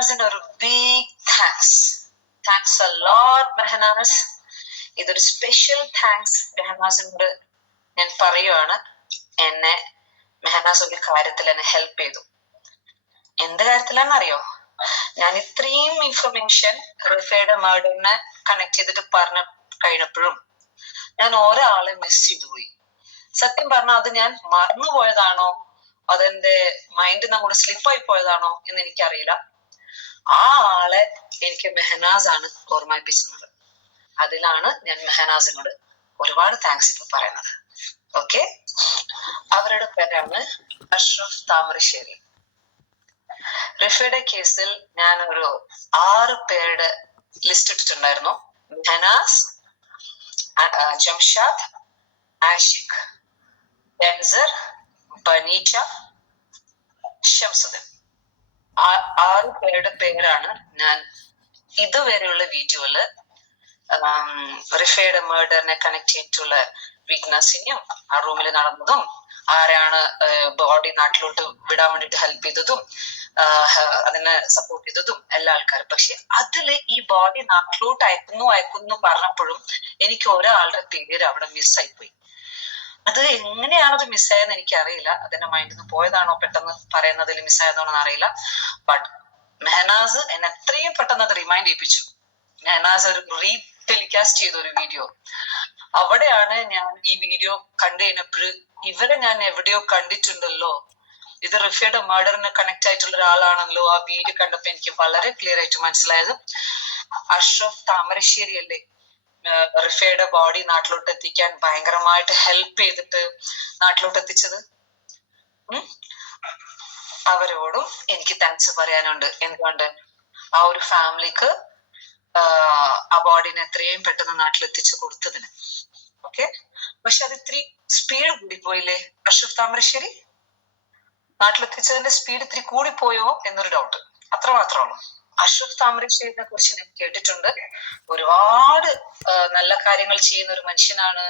മെഹനാസിന് ഒരു big thanks a lot Mehnaz. ഇതൊരു special thanks മെഹനാസിനോട് ഞാൻ പറയുവാണ്. എന്നെ മെഹനാസ് ഒരു കാര്യത്തിൽ എന്നെ ഹെൽപ്പ് ചെയ്തു. എന്ത് കാര്യത്തിലാണെന്നറിയോ? ഞാൻ ഇത്രയും ഇൻഫർമേഷൻ റിഫയുടെ മർഡറിനെ കണക്ട് ചെയ്തിട്ട് പറഞ്ഞു കഴിഞ്ഞപ്പോഴും ഞാൻ ഒരാളെ മിസ് ചെയ്തു പോയി. സത്യം പറഞ്ഞാൽ അത് ഞാൻ മറന്നുപോയതാണോ അതെന്റെ മൈൻഡിൽ അങ്ങോട്ട് സ്ലിപ്പായി പോയതാണോ എന്ന് എനിക്കറിയില്ല. ആ ആളെ എനിക്ക് മെഹനാസ് ആണ് ഓർമ്മിപ്പിച്ചത്. അതിലാണ് ഞാൻ മെഹനാസിനോട് ഒരുപാട് താങ്ക്സ് ഇപ്പൊ പറയുന്നത്. ഓക്കെ, അവരുടെ പേരാണ് അഷ്റഫ് താമരശ്ശേരി. റിഫയുടെ കേസിൽ ഞാൻ ഒരു 6 പേരുടെ ലിസ്റ്റ് ഇട്ടിട്ടുണ്ടായിരുന്നു. മെഹനാസ്, ജംഷാദ്, ആഷിഖ്, ബെൻസർ, ബനീച്ച, ഷംസുദ്ദീൻ. 6 പേരുടെ പേരാണ് ഞാൻ ഇതുവരെയുള്ള വീഡിയോയില് റിഫയുടെ മർഡറിനെ കണക്ട് ചെയ്തിട്ടുള്ള വീക്ക്നെസ്സിനും ആ റൂമിൽ നടന്നതും ആരാണ് ബോഡി നാട്ടിലോട്ട് വിടാൻ വേണ്ടിട്ട് ഹെൽപ്പ് ചെയ്തതും അതിനെ സപ്പോർട്ട് ചെയ്തതും എല്ലാ ആൾക്കാരും. പക്ഷെ അതില് ഈ ബോഡി നാട്ടിലോട്ട് അയക്കുന്നു പറഞ്ഞപ്പോഴും എനിക്ക് ഒരാളുടെ പേര് അവിടെ മിസ്സായിപ്പോയി. അത് എങ്ങനെയാണത് മിസ്സായെന്ന് എനിക്കറിയില്ല. അതിന്റെ മൈൻഡിൽ നിന്ന് പോയതാണോ പെട്ടെന്ന് പറയുന്നതിൽ മിസ്സായതാണോ അറിയില്ല. ബട്ട് മെഹനാസ് എന്നെ എത്രയും പെട്ടെന്ന് അത് റിമൈൻഡ് ചെയ്യിപ്പിച്ചു. മെഹനാസ് ഒരു റീടെലികാസ്റ്റ് ചെയ്ത ഒരു വീഡിയോ, അവിടെയാണ് ഞാൻ ഈ വീഡിയോ കണ്ടു കഴിഞ്ഞപ്പോൾ ഇവരെ ഞാൻ എവിടെയോ കണ്ടിട്ടുണ്ടല്ലോ, ഇത് റിഫയുടെ മർഡറിന് കണക്ട് ആയിട്ടുള്ള ഒരാളാണല്ലോ. ആ വീഡിയോ കണ്ടപ്പോ എനിക്ക് വളരെ ക്ലിയർ ആയിട്ട് മനസ്സിലായത് അഷ്റഫ് താമരശ്ശേരി അല്ലേ റിഫയുടെ ബോഡി നാട്ടിലോട്ട് എത്തിക്കാൻ ഭയങ്കരമായിട്ട് ഹെൽപ്പ് ചെയ്തിട്ട് നാട്ടിലോട്ട് എത്തിച്ചത്. അവരോടും എനിക്ക് താങ്ക്സ് പറയാനുണ്ട്. എന്തുകൊണ്ട് ആ ഒരു ഫാമിലിക്ക് ആ ബോഡിനെ എത്രയും പെട്ടെന്ന് നാട്ടിലെത്തിച്ചു കൊടുത്തതിന്. ഓക്കെ, പക്ഷെ അത് ഇത്തിരി സ്പീഡ് കൂടിപ്പോയില്ലേ അഷ്റഫ് താമരശ്ശേരി? നാട്ടിലെത്തിച്ചതിന്റെ സ്പീഡ് ഇത്തിരി കൂടിപ്പോയോ എന്നൊരു ഡൗട്ട്, അത്ര മാത്രമേ ഉള്ളൂ. അഷ്റഫ് താമരശ്ശേരിനെ കുറിച്ച് ഞാൻ കേട്ടിട്ടുണ്ട്. ഒരുപാട് നല്ല കാര്യങ്ങൾ ചെയ്യുന്ന ഒരു മനുഷ്യനാണ്.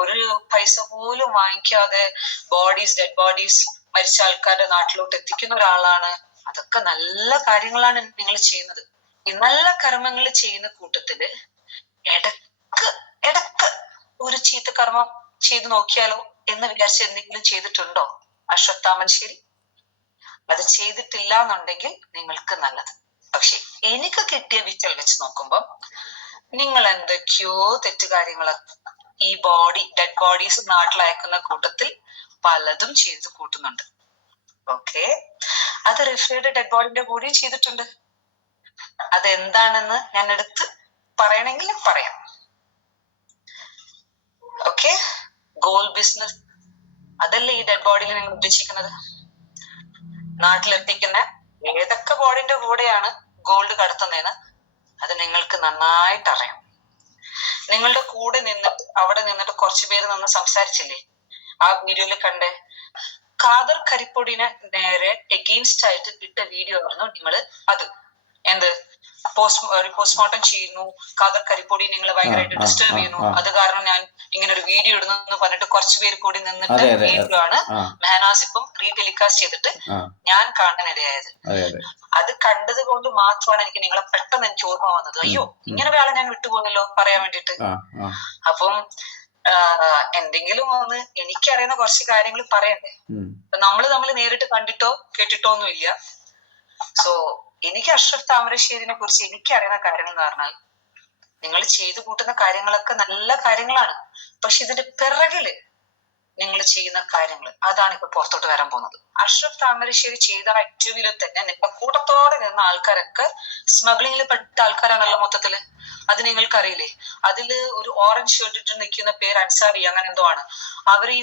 ഒരു പൈസ പോലും വാങ്ങിക്കാതെ ഡെഡ് ബോഡീസ് മരിച്ച ആൾക്കാരുടെ നാട്ടിലോട്ട് എത്തിക്കുന്ന ഒരാളാണ്. അതൊക്കെ നല്ല കാര്യങ്ങളാണ് നിങ്ങൾ ചെയ്യുന്നത്. ഈ നല്ല കർമ്മങ്ങൾ ചെയ്യുന്ന കൂട്ടത്തില് ഇടക്ക് ഒരു ചീത്ത കർമ്മം ചെയ്ത് നോക്കിയാലോ എന്ന് വിചാരിച്ച് എന്തെങ്കിലും ചെയ്തിട്ടുണ്ടോ അഷ്റഫ് താമരശ്ശേരി? അത് ചെയ്തിട്ടില്ല എന്നുണ്ടെങ്കിൽ നിങ്ങൾക്ക് നല്ലത്. പക്ഷെ എനിക്ക് കിട്ടിയ വിറ്റൽ വെച്ച് നോക്കുമ്പോ നിങ്ങൾ എന്തൊക്കെയോ തെറ്റുകാര്യങ്ങള് ഈ ഡെഡ് ബോഡീസ് നാട്ടിലയക്കുന്ന കൂട്ടത്തിൽ പലതും ചെയ്ത് കൂട്ടുന്നുണ്ട്. ഓക്കെ, അത് റിഫയുടെ ഡെഡ് ബോഡിന്റെ കൂടി ചെയ്തിട്ടുണ്ട്. അതെന്താണെന്ന് ഞാൻ എടുത്ത് പറയണമെങ്കിൽ പറയാം. ഓക്കെ, ഗോൾഡ് ബിസിനസ് അതല്ലേ ഈ ഡെഡ് ബോഡിയിൽ നിങ്ങൾ ഉദ്ദേശിക്കുന്നത്? നാട്ടിലെത്തിക്കുന്ന ഏതൊക്കെ ബോഡിന്റെ കൂടെയാണ് ഗോൾഡ് കടത്തുന്നതെന്ന് അത് നിങ്ങൾക്ക് നന്നായിട്ട് അറിയാം. നിങ്ങളുടെ കൂടെ അവിടെ നിന്നിട്ട് കുറച്ചു പേര് നിന്ന് സംസാരിച്ചില്ലേ ആ വീഡിയോയിൽ കണ്ടേ? ഖാദർ കരിപ്പൊടിനെ നേരെ എഗെയിൻസ്റ്റ് ആയിട്ട് ഇട്ട വീഡിയോ ആയിരുന്നു നിങ്ങൾ. അത് എന്ത് പോസ്റ്റ്മോർട്ടം ചെയ്യുന്നു, ഖാദർ കരിപ്പൊടി നിങ്ങൾ ഭയങ്കരമായിട്ട് ഡിസ്റ്റർബ് ചെയ്യുന്നു, അത് കാരണം ഞാൻ ഇങ്ങനെ ഒരു വീഡിയോ ഇടുന്നു പറഞ്ഞിട്ട് കുറച്ചു പേര് കൂടി നിന്നിട്ട് വീഡിയോ ആണ് മെഹനാസ് ഇപ്പം റീടെലികാസ്റ്റ് ചെയ്തിട്ട് ഞാൻ കാണാനിടയായത്. അത് കണ്ടത് കൊണ്ട് മാത്രമാണ് എനിക്ക് നിങ്ങളെ പെട്ടെന്ന് എനിക്ക് ഓർമ്മ വന്നത്. അയ്യോ, ഇങ്ങനെ ഒരാളെ ഞാൻ വിട്ടുപോയല്ലോ പറയാൻ വേണ്ടിട്ട്. അപ്പം എന്തെങ്കിലും ഒന്ന് എനിക്കറിയുന്ന കുറച്ച് കാര്യങ്ങൾ പറയണ്ടേ. നമ്മൾ നേരിട്ട് കണ്ടിട്ടോ കേട്ടിട്ടോ ഒന്നും ഇല്ല. സോ എനിക്ക് അഷ്റഫ് താമരശ്ശേരിനെ കുറിച്ച് എനിക്കറിയുന്ന കാര്യങ്ങൾ എന്ന് പറഞ്ഞാൽ നിങ്ങൾ ചെയ്തു കൂട്ടുന്ന കാര്യങ്ങളൊക്കെ നല്ല കാര്യങ്ങളാണ്. പക്ഷെ ഇതിന്റെ പിറകില് നിങ്ങൾ ചെയ്യുന്ന കാര്യങ്ങൾ അതാണ് ഇപ്പൊ പുറത്തോട്ട് വരാൻ പോകുന്നത്. അഷ്റഫ് താമരശ്ശേരി ചെയ്ത ആക്ടിവിറ്റിയിൽ തന്നെ നിങ്ങളുടെ കൂട്ടത്തോടെ നിന്ന ആൾക്കാരൊക്കെ സ്മഗ്ലിങ്ങിൽ പെട്ട ആൾക്കാരാണല്ലോ മൊത്തത്തില്. അത് നിങ്ങൾക്കറിയില്ലേ? അതില് ഒരു ഓറഞ്ച് ഷർട്ട് ഇട്ട് നിൽക്കുന്ന പേര് അൻസാരി അങ്ങനെ എന്തോ ആണ്. അവർ ഈ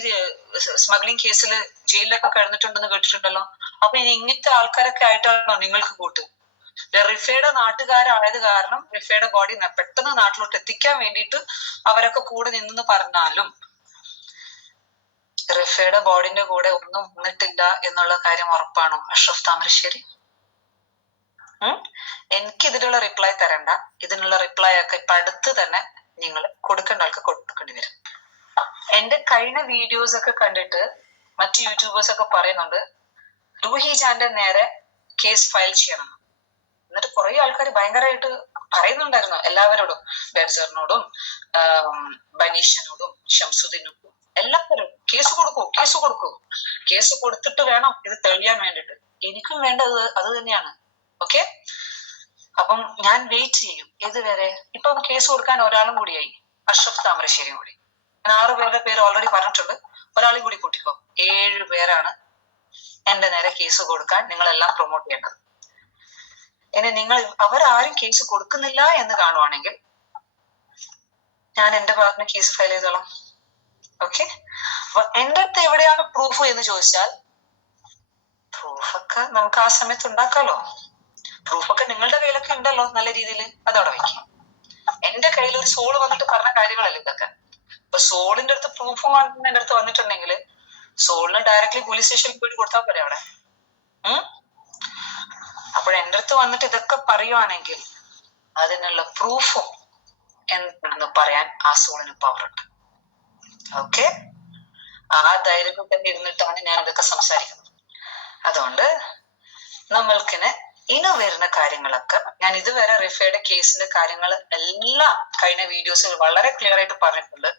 സ്മഗ്ലിംഗ് കേസിൽ ജയിലിലൊക്കെ കിടന്നിട്ടുണ്ടെന്ന് കേട്ടിട്ടുണ്ടല്ലോ. അപ്പൊ ഇനി ഇങ്ങനത്തെ ആൾക്കാരൊക്കെ ആയിട്ടാണോ നിങ്ങൾക്ക് കൂട്ട്? റിഫയുടെ നാട്ടുകാരായത് കാരണം റിഫയുടെ ബോഡി പെട്ടെന്ന് നാട്ടിലോട്ട് എത്തിക്കാൻ വേണ്ടിയിട്ട് അവരൊക്കെ കൂടെ നിന്നെന്ന് പറഞ്ഞാലും റിഫയുടെ ബോഡിന്റെ കൂടെ ഒന്നും വന്നിട്ടില്ല എന്നുള്ള കാര്യം ഉറപ്പാണോ അഷ്റഫ് താമരശ്ശേരി? എനിക്ക് ഇതിനുള്ള റിപ്ലൈ തരണ്ട. ഇതിനുള്ള റിപ്ലൈ ഒക്കെ ഇപ്പൊ അടുത്ത് തന്നെ നിങ്ങൾ കൊടുക്കേണ്ട ആൾക്ക് കൊടുക്കേണ്ടി വരും. എന്റെ കഴിഞ്ഞ വീഡിയോസ് ഒക്കെ കണ്ടിട്ട് മറ്റു യൂട്യൂബേഴ്സ് ഒക്കെ പറയുന്നുണ്ട് റൂഹി ജാന്റെ നേരെ കേസ് ഫയൽ ചെയ്യണം. എന്നിട്ട് കുറെ ആൾക്കാർ ഭയങ്കരമായിട്ട് പറയുന്നുണ്ടായിരുന്നു എല്ലാവരോടും, ബെൻസറിനോടും ബനീഷിനോടും ഷംസുദ്ദീനോടും എല്ലാവരും കേസ് കൊടുക്കൂ, കേസ് കൊടുക്കൂ, കേസ് കൊടുത്തിട്ട് വേണം ഇത് തെളിയാൻ വേണ്ടിട്ട്. എനിക്കും വേണ്ടത് അത് തന്നെയാണ്. ഓക്കെ, അപ്പം ഞാൻ വെയിറ്റ് ചെയ്യും ഇതുവരെ. ഇപ്പം കേസ് കൊടുക്കാൻ ഒരാളും കൂടിയായി, അഷ്റഫ് താമരശ്ശേരിയും കൂടി. ഞാൻ 6 പേരുടെ പേര് ഓൾറെഡി പറഞ്ഞിട്ടുണ്ട്, ഒരാളും കൂടി കൂട്ടിക്കോ. 7 പേരാണ് എന്റെ നേരെ കേസ് കൊടുക്കാൻ നിങ്ങളെല്ലാം പ്രൊമോട്ട് ചെയ്യേണ്ടത്. ഇനി നിങ്ങൾ അവരാരും കേസ് കൊടുക്കുന്നില്ല എന്ന് കാണുവാണെങ്കിൽ ഞാൻ എന്റെ ഭാഗത്തിന് കേസ് ഫയൽ ചെയ്തോളാം. ഓക്കെ, അപ്പൊ എന്റെ അടുത്ത് എവിടെയാണ് പ്രൂഫ് എന്ന് ചോദിച്ചാൽ, പ്രൂഫൊക്കെ നമുക്ക് ആ സമയത്ത് ഉണ്ടാക്കാലോ. പ്രൂഫൊക്കെ നിങ്ങളുടെ കയ്യിലൊക്കെ ഉണ്ടല്ലോ നല്ല രീതിയിൽ, അതവിടെ വയ്ക്കും. എന്റെ കയ്യിൽ ഒരു സോള് വന്നിട്ട് പറഞ്ഞ കാര്യങ്ങളല്ലേ ഇതൊക്കെ. അപ്പൊ സോളിന്റെ അടുത്ത് പ്രൂഫും എന്റെ അടുത്ത് വന്നിട്ടുണ്ടെങ്കിൽ സോളിന് ഡയറക്ട്ലി പോലീസ് സ്റ്റേഷനിൽ പോയിട്ട് കൊടുത്താൽ പോരെ അവിടെ. അപ്പോൾ എന്റെ അടുത്ത് വന്നിട്ട് ഇതൊക്കെ പറയുവാണെങ്കിൽ അതിനുള്ള പ്രൂഫും എന്താണെന്ന് പറയാൻ ആ സോളിന് പവർ ഉണ്ട്. ഓക്കെ, ആ ധൈര്യത്തിൽ തന്നെ ഇരുന്നിട്ടാണ് ഞാൻ ഇതൊക്കെ സംസാരിക്കുന്നത്. അതുകൊണ്ട് നമ്മൾക്കിന് ഇനി വരുന്ന കാര്യങ്ങളൊക്കെ ഞാൻ ഇതുവരെ റിഫയുടെ കേസിന്റെ കാര്യങ്ങൾ എല്ലാം കഴിഞ്ഞ വീഡിയോസിൽ വളരെ ക്ലിയർ ആയിട്ട് പറഞ്ഞിട്ടുണ്ട്.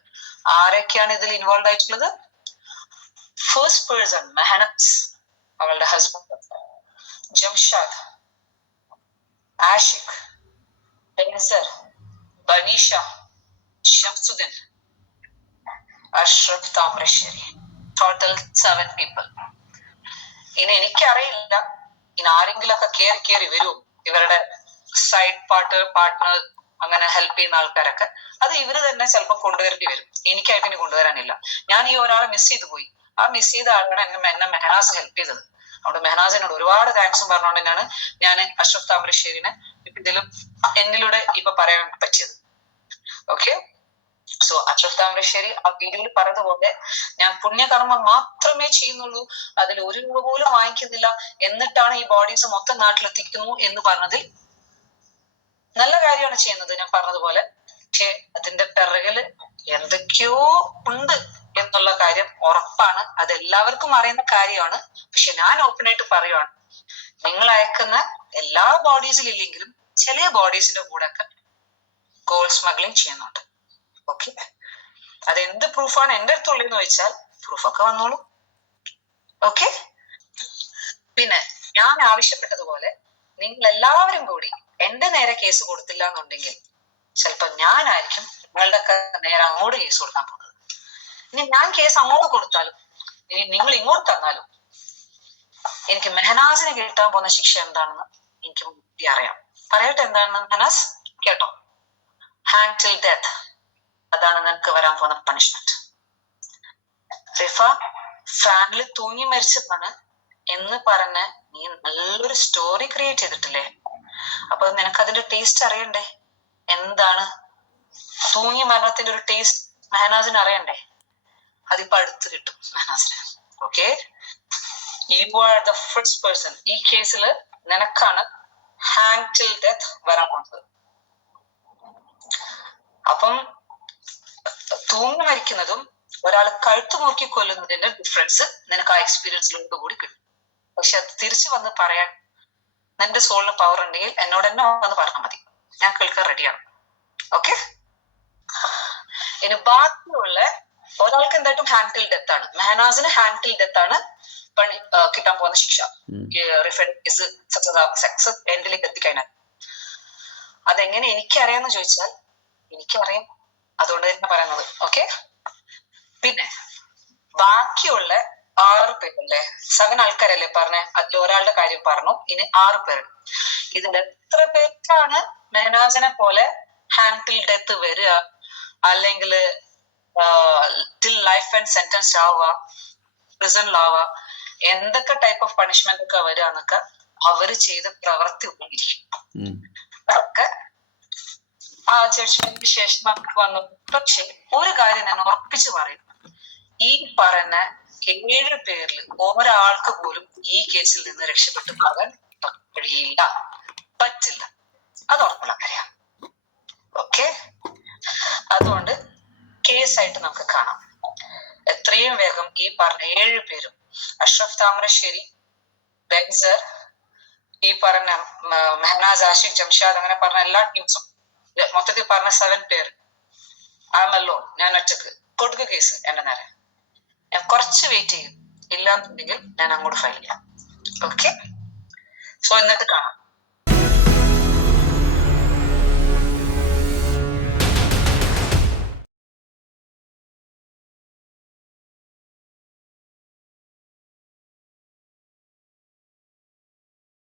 ആരൊക്കെയാണ് ഇതിൽ ഇൻവോൾവ് ആയിട്ടുള്ളത്? ഫസ്റ്റ് പേഴ്സൺ മെഹനസ്, അവളുടെ husband Jamshad, Ashiq, Benzer, Banisha, Shamsuddin, Ashraf Thamarassery. Total 7 people. ഇനി എനിക്കറിയില്ല ഇനി ആരെങ്കിലൊക്കെ കയറി വരും ഇവരുടെ സൈഡ് പാർട്ട്ണർ അങ്ങനെ ഹെൽപ്പ് ചെയ്യുന്ന ആൾക്കാരൊക്കെ. അത് ഇവര് തന്നെ ചിലപ്പോൾ കൊണ്ടുവരേണ്ടി വരും. എനിക്കായിട്ട് കൊണ്ടുവരാനില്ല. ഞാൻ ഈ ഒരാളെ മിസ് ചെയ്ത് പോയി. ആ മിസ് ചെയ്ത ആളാണ് എന്നെ മെഹനാസ് ഹെൽപ്പ് ചെയ്തത്. അതുകൊണ്ട് മെഹനാസിനോട് ഒരുപാട് താങ്ക്സും പറഞ്ഞുകൊണ്ട് തന്നെയാണ് ഞാൻ അഷ്റഫ് താമരശ്ശേരിനെ ഇതിലും എന്നിലൂടെ ഇപ്പൊ പറയാൻ പറ്റിയത്. ഓക്കെ, സോ അഷ്റഫ് താമരശ്ശേരി ആ വീഡിയോയിൽ പറഞ്ഞതുപോലെ ഞാൻ പുണ്യകർമ്മം മാത്രമേ ചെയ്യുന്നുള്ളൂ, അതിൽ 1 രൂപ പോലും വാങ്ങിക്കുന്നില്ല, എന്നിട്ടാണ് ഈ ബോഡീസ് മൊത്തം നാട്ടിലെത്തിക്കുന്നു എന്ന് പറഞ്ഞതിൽ നല്ല കാര്യമാണ് ചെയ്യുന്നത് ഞാൻ പറഞ്ഞതുപോലെ. പക്ഷെ അതിന്റെ പിറകില് എന്തൊക്കെയോ ഉണ്ട് എന്നുള്ള കാര്യം ഉറപ്പാണ്. അതെല്ലാവർക്കും അറിയുന്ന കാര്യമാണ്. പക്ഷെ ഞാൻ ഓപ്പൺ ആയിട്ട് പറയുവാണ്, നിങ്ങൾ അയക്കുന്ന എല്ലാ ബോഡീസിലില്ലെങ്കിലും ചില ബോഡീസിന്റെ കൂടെ ഒക്കെ ഗോൾഡ് സ്മഗ്ലിംഗ് ചെയ്യുന്നുണ്ട്. ഓക്കെ, അതെന്ത് പ്രൂഫാണ് എന്റെ അടുത്തുള്ളതെന്ന് ചോദിച്ചാൽ പ്രൂഫൊക്കെ വന്നോളൂ. ഓക്കെ, പിന്നെ ഞാൻ ആവശ്യപ്പെട്ടതുപോലെ നിങ്ങൾ എല്ലാവരും കൂടി എന്റെ നേരെ കേസ് കൊടുത്തില്ല എന്നുണ്ടെങ്കിൽ ചിലപ്പോ ഞാനായിരിക്കും നിങ്ങളുടെ നേരെ അങ്ങോട്ട് കേസ് കൊടുക്കാൻ പോകുന്നത്. ഇനി ഞാൻ കേസ് അങ്ങോട്ട് കൊടുത്താലും ഇനി നിങ്ങൾ ഇങ്ങോട്ട് തന്നാലും എനിക്ക് മെഹനാസിന് കിട്ടാൻ പോകുന്ന ശിക്ഷ എന്താണെന്ന് എനിക്ക് മുൻകൂട്ടി അറിയാം. പറയട്ടെ എന്താണെന്ന് മെഹനാസ്? കേട്ടോ, ഹാങ് ടിൽ ഡെത്ത്. അതാണ് നിനക്ക് വരാൻ പോകുന്ന പണിഷ്മെന്റ്. റിഫ ഫാനിൽ തൂങ്ങി മരിച്ചതാണ് എന്ന് പറഞ്ഞ് നീ നല്ലൊരു സ്റ്റോറി ക്രിയേറ്റ് ചെയ്തിട്ടില്ലേ? അപ്പൊ നിനക്കതിന്റെ ടേസ്റ്റ് അറിയണ്ടേ? എന്താണ് തൂങ്ങി മരണത്തിന്റെ ഒരു ടേസ്റ്റ് മെഹനാസിന് അറിയണ്ടേ? അതിപ്പോ അടുത്ത് കിട്ടും മെഹനാസിന്. Okay, you are the first person. ഈ കേസിൽ നിനക്കാണ് ഹാങ് ടിൽ ഡെത്ത് വരാൻ പോകുന്നത്. അപ്പം തൂങ്ങി മരിക്കുന്നതും ഒരാൾ കഴുത്തു മുറുക്കി കൊല്ലുന്നതിന്റെ ഡിഫറൻസ് നിനക്ക് ആ എക്സ്പീരിയൻസിലോട്ട് കൂടി കിട്ടും. പക്ഷെ അത് തിരിച്ചു വന്ന് പറയാൻ നിന്റെ സോളിന് പവർ ഉണ്ടെങ്കിൽ എന്നോട് തന്നെ വന്ന് പറഞ്ഞാൽ മതി, ഞാൻ കേൾക്കാൻ റെഡിയാണ്. ഓക്കെ, ഇനി ബാക്കിയുള്ള ഒരാൾക്ക് എന്തായിട്ടും ഹാങ് ടിൽ ഡെത്ത് ആണ്. മെഹനാസിന് ഹാങ് ടിൽ ഡെത്ത് ആണ് കിട്ടാൻ പോകുന്ന ശിക്ഷ. സക്സസ് എൻഡിലേക്ക് എത്തിക്കഴിഞ്ഞാൽ അതെങ്ങനെ എനിക്കറിയാന്ന് ചോദിച്ചാൽ എനിക്കറിയാം, അതുകൊണ്ട് തന്നെ പറയുന്നത്. ഓക്കെ, പിന്നെ ബാക്കിയുള്ള 6 പേരല്ലേ, 7 ആൾക്കാരല്ലേ പറഞ്ഞേ? അതിൽ ഒരാളുടെ കാര്യം പറഞ്ഞു, ഇനി 6 പേര്. ഇതിൽ എത്ര പേർക്കാണ് മെഹനാസിനെ പോലെ ഹാങ് ടിൽ ഡെത്ത് വരിക, അല്ലെങ്കിൽ ടിൽ ലൈഫ് ആൻഡ് സെന്റൻസ് ആവുക, പ്രിസണിലാവുക, എന്തൊക്കെ ടൈപ്പ് ഓഫ് പണിഷ്മെന്റ് ഒക്കെ വരിക എന്നൊക്കെ അവര് ചെയ്ത പ്രവൃത്തി ഉപയോഗിക്കും. അതൊക്കെ ആ ജഡ്ജ്മെന്റിന് ശേഷം നമുക്ക് വന്നു. പക്ഷെ ഒരു കാര്യം ഞാൻ ഉറപ്പിച്ചു പറയും, ഈ പറഞ്ഞ 7 പേരിൽ ഒരാൾക്ക് പോലും ഈ കേസിൽ നിന്ന് രക്ഷപ്പെട്ടു പോകാൻ കഴിയില്ല, പറ്റില്ല. അത് ഉറപ്പുള്ള കാര്യം. ഓക്കെ, അതുകൊണ്ട് കേസായിട്ട് നമുക്ക് കാണാം. എത്രയും വേഗം ഈ പറഞ്ഞ 7 പേരും, അഷ്റഫ് താമരശ്ശേരി, ബെൻസർ, ഈ പറഞ്ഞ മെഹനാസ്, ആഷിഖ്, ജംഷാദ് അങ്ങനെ പറഞ്ഞ എല്ലാ ടീംസും മൊത്തത്തിൽ പറഞ്ഞ 7 പേര് ആമല്ലോ, ഞാൻ ഒറ്റക്ക് കൊടുക്കുക കേസ് എന്റെ നേരെ. ഞാൻ കുറച്ച് വെയിറ്റ് ചെയ്യും, ഇല്ലാന്നുണ്ടെങ്കിൽ ഞാൻ അങ്ങോട്ട് ഫയൽ ചെയ്യാം. ഓക്കെ, സോ എന്നിട്ട് കാണാം.